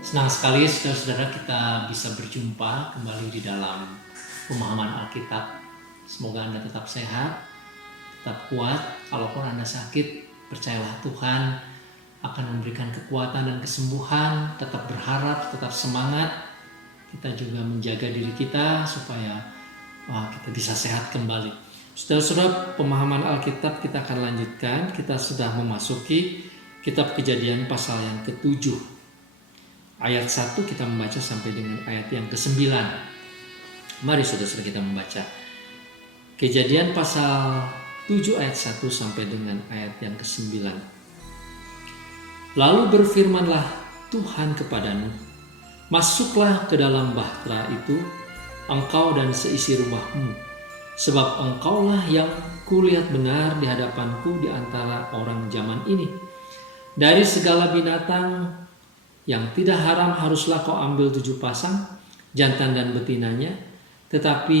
Senang sekali saudara-saudara kita bisa berjumpa kembali di dalam pemahaman Alkitab. Semoga Anda tetap sehat, tetap kuat. Kalaupun Anda sakit, percayalah Tuhan akan memberikan kekuatan dan kesembuhan. Tetap berharap, tetap semangat. Kita juga menjaga diri kita supaya kita bisa sehat kembali. Saudara-saudara, pemahaman Alkitab kita akan lanjutkan. Kita sudah memasuki kitab Kejadian pasal yang ke-7. Ayat 1 kita membaca sampai dengan ayat yang ke-9. Mari saudara-saudara kita membaca. Kejadian pasal 7 ayat 1 sampai dengan ayat yang ke-9. Lalu berfirmanlah Tuhan kepada Nuh, masuklah ke dalam bahtera itu, engkau dan seisi rumahmu, sebab engkaulah yang kulihat benar di hadapanku di antara orang zaman ini. Dari segala binatang yang tidak haram haruslah kau ambil 7 pasang, jantan dan betinanya. Tetapi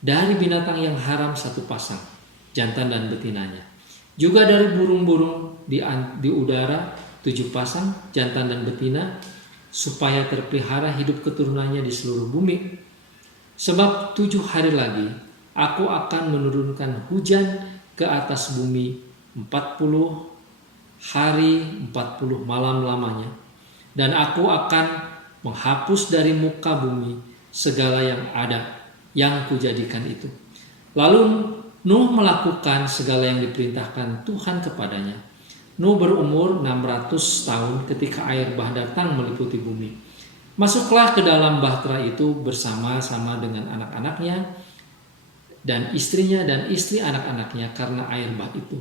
dari binatang yang haram 1 pasang, jantan dan betinanya. Juga dari burung-burung di udara 7 pasang, jantan dan betina, supaya terpelihara hidup keturunannya di seluruh bumi. Sebab 7 hari lagi aku akan menurunkan hujan ke atas bumi 40 hari 40 malam lamanya. Dan aku akan menghapus dari muka bumi segala yang ada yang kujadikan itu. Lalu Nuh melakukan segala yang diperintahkan Tuhan kepadanya. Nuh berumur 600 tahun ketika air bah datang meliputi bumi. Masuklah ke dalam bahtera itu bersama-sama dengan anak-anaknya dan istrinya dan istri anak-anaknya karena air bah itu.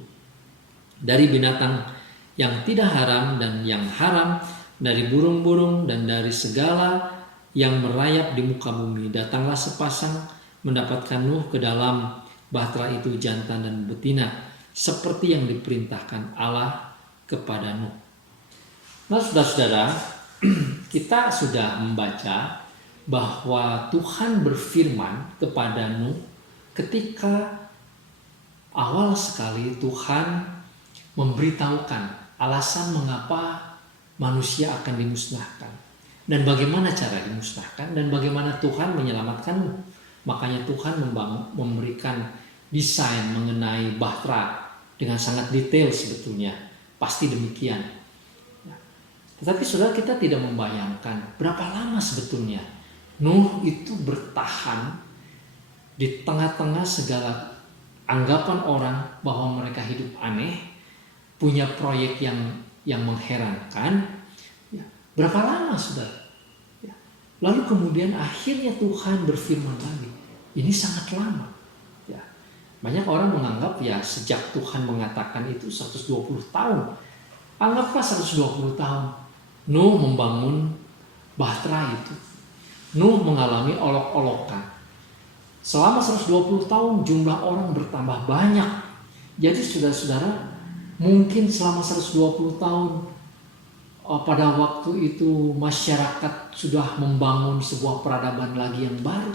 Dari binatang yang tidak haram dan yang haram, dari burung-burung dan dari segala yang merayap di muka bumi, datanglah sepasang mendapatkan Nuh ke dalam bahtera itu jantan dan betina, seperti yang diperintahkan Allah kepada Nuh. Nah, saudara-saudara, kita sudah membaca bahwa Tuhan berfirman kepada Nuh ketika awal sekali Tuhan memberitahukan alasan mengapa manusia akan dimusnahkan dan bagaimana cara dimusnahkan dan bagaimana Tuhan menyelamatkan. Makanya Tuhan memberikan desain mengenai bahtera dengan sangat detail sebetulnya, pasti demikian. Tetapi saudara, kita tidak membayangkan berapa lama sebetulnya Nuh itu bertahan di tengah-tengah segala anggapan orang bahwa mereka hidup aneh, punya proyek yang mengherankan. Berapa lama saudara? Lalu kemudian akhirnya Tuhan berfirman lagi. Ini sangat lama. Banyak orang menganggap sejak Tuhan mengatakan itu 120 tahun. Anggaplah 120 tahun. Nuh membangun bahtera itu. Nuh mengalami olok-olokan. Selama 120 tahun jumlah orang bertambah banyak. Jadi saudara-saudara, mungkin selama 120 tahun pada waktu itu masyarakat sudah membangun sebuah peradaban lagi yang baru.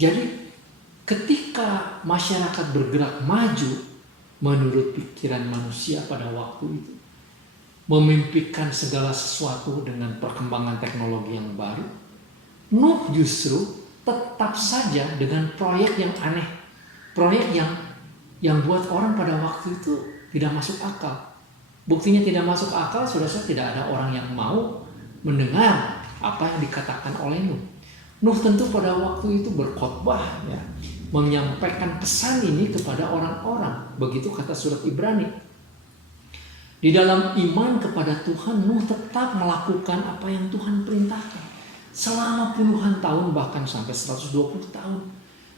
Jadi ketika masyarakat bergerak maju menurut pikiran manusia pada waktu itu, memimpikan segala sesuatu dengan perkembangan teknologi yang baru, Nuh justru tetap saja dengan proyek yang aneh, proyek yang buat orang pada waktu itu tidak masuk akal. Buktinya tidak masuk akal, saudara-saudara, tidak ada orang yang mau mendengar apa yang dikatakan oleh Nuh. Nuh tentu pada waktu itu berkhotbah, menyampaikan pesan ini kepada orang-orang. Begitu kata surat Ibrani. Di dalam iman kepada Tuhan, Nuh tetap melakukan apa yang Tuhan perintahkan selama puluhan tahun, bahkan sampai 120 tahun.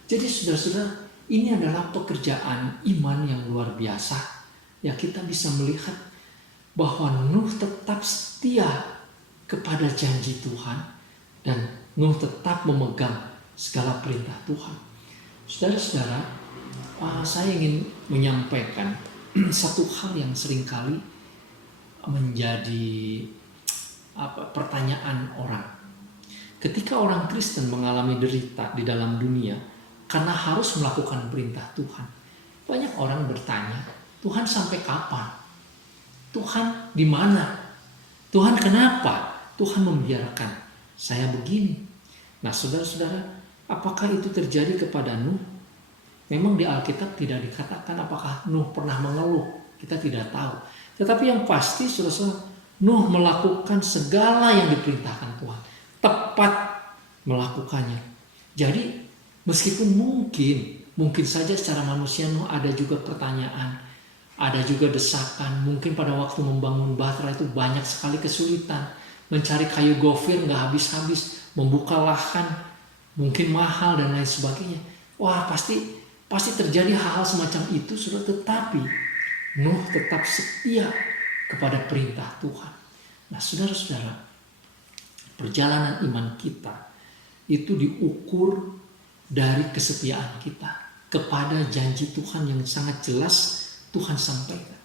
Jadi saudara-saudara, ini adalah pekerjaan iman yang luar biasa. Kita bisa melihat bahwa Nuh tetap setia kepada janji Tuhan dan Nuh tetap memegang segala perintah Tuhan. Saudara-saudara, saya ingin menyampaikan satu hal yang seringkali menjadi pertanyaan orang. Ketika orang Kristen mengalami derita di dalam dunia karena harus melakukan perintah Tuhan, banyak orang bertanya, Tuhan sampai kapan? Tuhan di mana? Tuhan kenapa? Tuhan membiarkan saya begini. Nah saudara-saudara, apakah itu terjadi kepada Nuh? Memang di Alkitab tidak dikatakan apakah Nuh pernah mengeluh. Kita tidak tahu. Tetapi yang pasti saudara-saudara, Nuh melakukan segala yang diperintahkan Tuhan. Tepat melakukannya. Jadi meskipun mungkin saja secara manusia Nuh ada juga pertanyaan, ada juga desakan. Mungkin pada waktu membangun bahtera itu banyak sekali kesulitan. Mencari kayu gofir nggak habis-habis, membuka lahan mungkin mahal dan lain sebagainya. Wah pasti terjadi hal-hal semacam itu, saudara. Tetapi Nuh tetap setia kepada perintah Tuhan. Nah saudara-saudara, perjalanan iman kita itu diukur dari kesetiaan kita kepada janji Tuhan yang sangat jelas Tuhan sampaikan.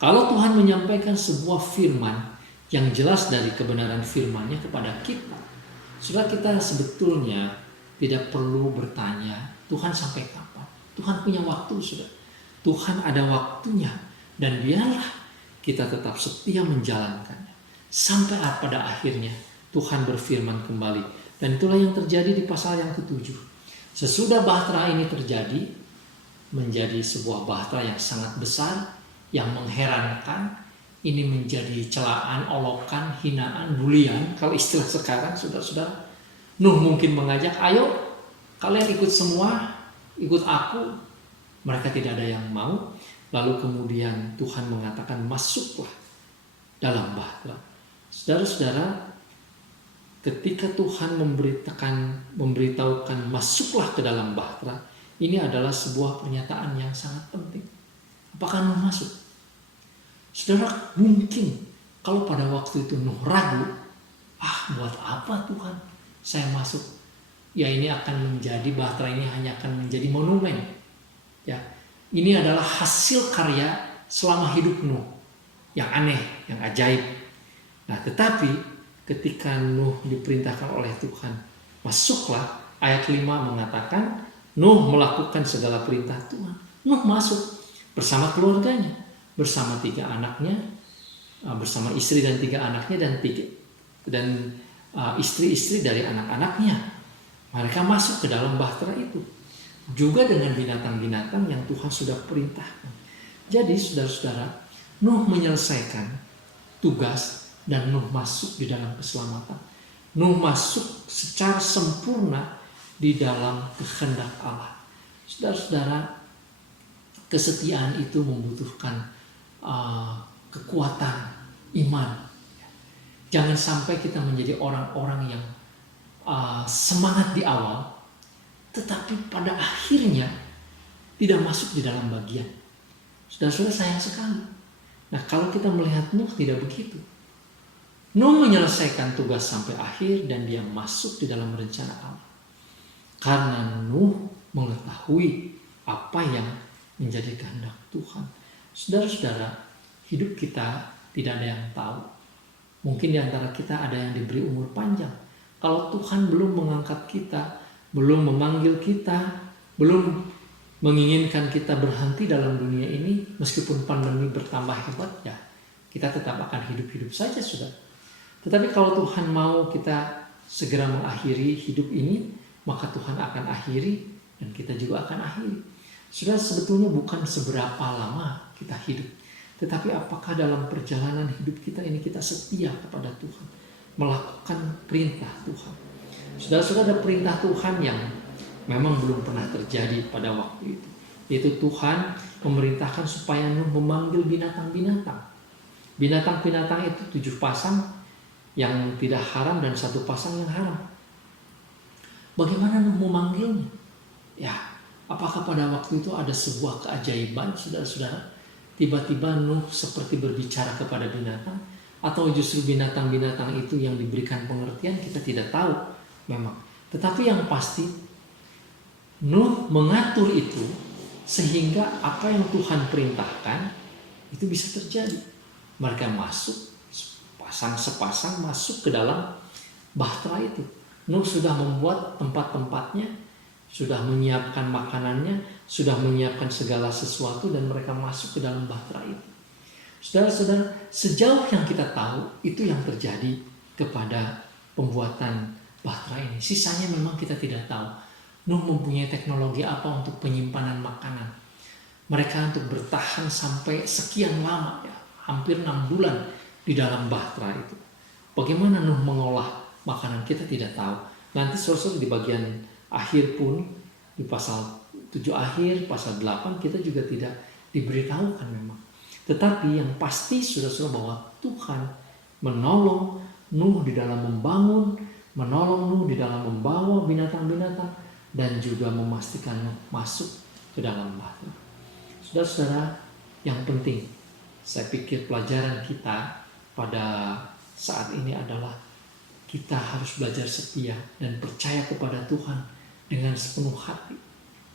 Kalau Tuhan menyampaikan sebuah firman yang jelas dari kebenaran firman-Nya kepada kita, saudara, kita sebetulnya tidak perlu bertanya Tuhan sampai kapan. Tuhan punya waktu, saudara. Tuhan ada waktunya, dan biarlah kita tetap setia menjalankannya sampai pada akhirnya Tuhan berfirman kembali. Dan itulah yang terjadi di pasal yang ke-7. Sesudah bahtera ini terjadi, menjadi sebuah bahtera yang sangat besar, yang mengherankan. Ini menjadi celaan, olokan, hinaan, bulian. Kalau istilah sekarang, saudara-saudara, Nuh mungkin mengajak, ayo kalian ikut semua, ikut aku. Mereka tidak ada yang mau. Lalu kemudian Tuhan mengatakan, masuklah dalam bahtera. Saudara-saudara, ketika Tuhan memberitahukan masuklah ke dalam bahtera, ini adalah sebuah pernyataan yang sangat penting. Apakah Nuh masuk? Saudara, mungkin kalau pada waktu itu Nuh ragu, buat apa Tuhan saya masuk? Ya ini akan menjadi, bahtera ini hanya akan menjadi monumen. Ya, ini adalah hasil karya selama hidup Nuh, yang aneh, yang ajaib. Nah, tetapi ketika Nuh diperintahkan oleh Tuhan, masuklah, ayat 5 mengatakan, Nuh melakukan segala perintah Tuhan. Nuh masuk bersama keluarganya, bersama 3 anaknya, bersama istri dan 3 anaknya, dan istri-istri dari anak-anaknya. Mereka masuk ke dalam bahtera itu, juga dengan binatang-binatang yang Tuhan sudah perintahkan. Jadi saudara-saudara, Nuh menyelesaikan tugas dan Nuh masuk di dalam keselamatan. Nuh masuk secara sempurna di dalam kehendak Allah. Saudara-saudara, kesetiaan itu membutuhkan kekuatan iman. Jangan sampai kita menjadi orang-orang yang semangat di awal, tetapi pada akhirnya tidak masuk di dalam bagian. Saudara-saudara, sayang sekali. Nah, kalau kita melihat Nuh tidak begitu. Nuh menyelesaikan tugas sampai akhir dan dia masuk di dalam rencana Allah. Karena Nuh mengetahui apa yang menjadi kehendak Tuhan. Saudara-saudara, hidup kita tidak ada yang tahu. Mungkin di antara kita ada yang diberi umur panjang. Kalau Tuhan belum mengangkat kita, belum memanggil kita, belum menginginkan kita berhenti dalam dunia ini, meskipun pandemi bertambah hebat, ya kita tetap akan hidup-hidup saja, saudara. Tetapi kalau Tuhan mau kita segera mengakhiri hidup ini, maka Tuhan akan akhiri dan kita juga akan akhiri. Saudara, sebetulnya bukan seberapa lama kita hidup, tetapi apakah dalam perjalanan hidup kita ini kita setia kepada Tuhan, melakukan perintah Tuhan. Saudara-saudara, ada perintah Tuhan yang memang belum pernah terjadi pada waktu itu, yaitu Tuhan memerintahkan supaya Nuh memanggil binatang-binatang. Binatang-binatang itu 7 pasang yang tidak haram dan 1 pasang yang haram. Bagaimana Nuh memanggilnya? Ya, apakah pada waktu itu ada sebuah keajaiban, saudara-saudara? Tiba-tiba Nuh seperti berbicara kepada binatang, atau justru binatang-binatang itu yang diberikan pengertian, kita tidak tahu memang. Tetapi yang pasti Nuh mengatur itu sehingga apa yang Tuhan perintahkan itu bisa terjadi. Mereka masuk, sepasang masuk ke dalam bahtera itu. Nuh sudah membuat tempat-tempatnya, sudah menyiapkan makanannya, sudah menyiapkan segala sesuatu, dan mereka masuk ke dalam bahtera itu. Saudara-saudara, sejauh yang kita tahu itu yang terjadi kepada pembuatan bahtera ini. Sisanya memang kita tidak tahu. Nuh mempunyai teknologi apa untuk penyimpanan makanan. Mereka untuk bertahan sampai sekian lama, ya, hampir 6 bulan di dalam bahtera itu. Bagaimana Nuh mengolah makanan kita tidak tahu. Nanti saudara di bagian akhir pun, di pasal 7 akhir, pasal 8 kita juga tidak diberitahukan memang. Tetapi yang pasti saudara-saudara bahwa Tuhan menolong Nuh di dalam membangun, menolong Nuh di dalam membawa binatang-binatang, dan juga memastikan Nuh masuk ke dalam bahtera. Saudara-saudara, yang penting saya pikir pelajaran kita pada saat ini adalah kita harus belajar setia dan percaya kepada Tuhan dengan sepenuh hati.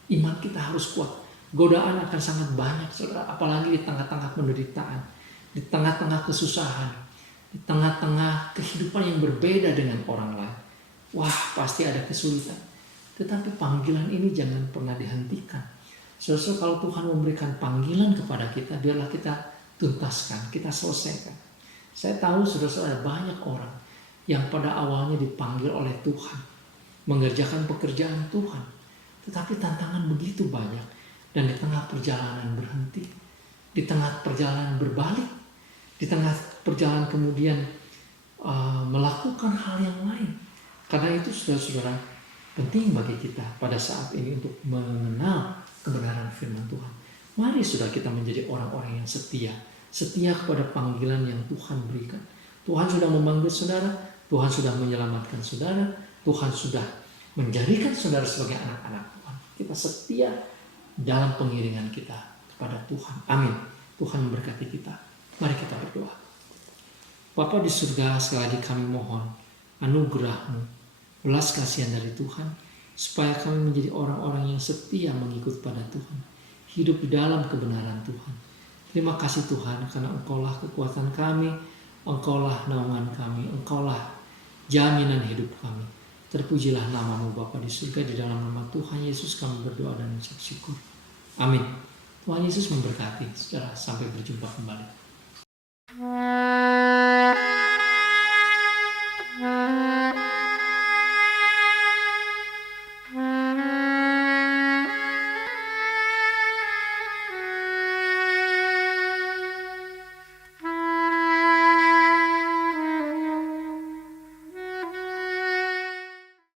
Iman kita harus kuat. Godaan akan sangat banyak, saudara, apalagi di tengah-tengah penderitaan, di tengah-tengah kesusahan, di tengah-tengah kehidupan yang berbeda dengan orang lain. Wah, pasti ada kesulitan. Tetapi panggilan ini jangan pernah dihentikan. Saudara, kalau Tuhan memberikan panggilan kepada kita, biarlah kita tuntaskan, kita selesaikan. Saya tahu saudara, ada banyak orang yang pada awalnya dipanggil oleh Tuhan, mengerjakan pekerjaan Tuhan. Tetapi tantangan begitu banyak. Dan di tengah perjalanan berhenti, di tengah perjalanan berbalik, di tengah perjalanan kemudian melakukan hal yang lain. Karena itu saudara-saudara, penting bagi kita pada saat ini untuk mengenal kebenaran firman Tuhan. Mari sudah kita menjadi orang-orang yang setia, setia kepada panggilan yang Tuhan berikan. Tuhan sudah memanggil saudara, Tuhan sudah menyelamatkan saudara, Tuhan sudah menjadikan saudara sebagai anak-anak Tuhan. Kita setia dalam pengiringan kita kepada Tuhan. Amin. Tuhan memberkati kita. Mari kita berdoa. Bapa di surga, sekali lagi kami mohon anugerah-Mu, belas kasihan dari Tuhan, supaya kami menjadi orang-orang yang setia mengikut pada Tuhan, hidup di dalam kebenaran Tuhan. Terima kasih Tuhan, karena Engkaulah kekuatan kami, Engkaulah naungan kami, Engkaulah jaminan hidup kami. Terpujilah nama-Mu Bapa di surga, di dalam nama Tuhan Yesus kami berdoa dan mengucap syukur. Amin. Tuhan Yesus memberkati. Saudara, sampai berjumpa kembali.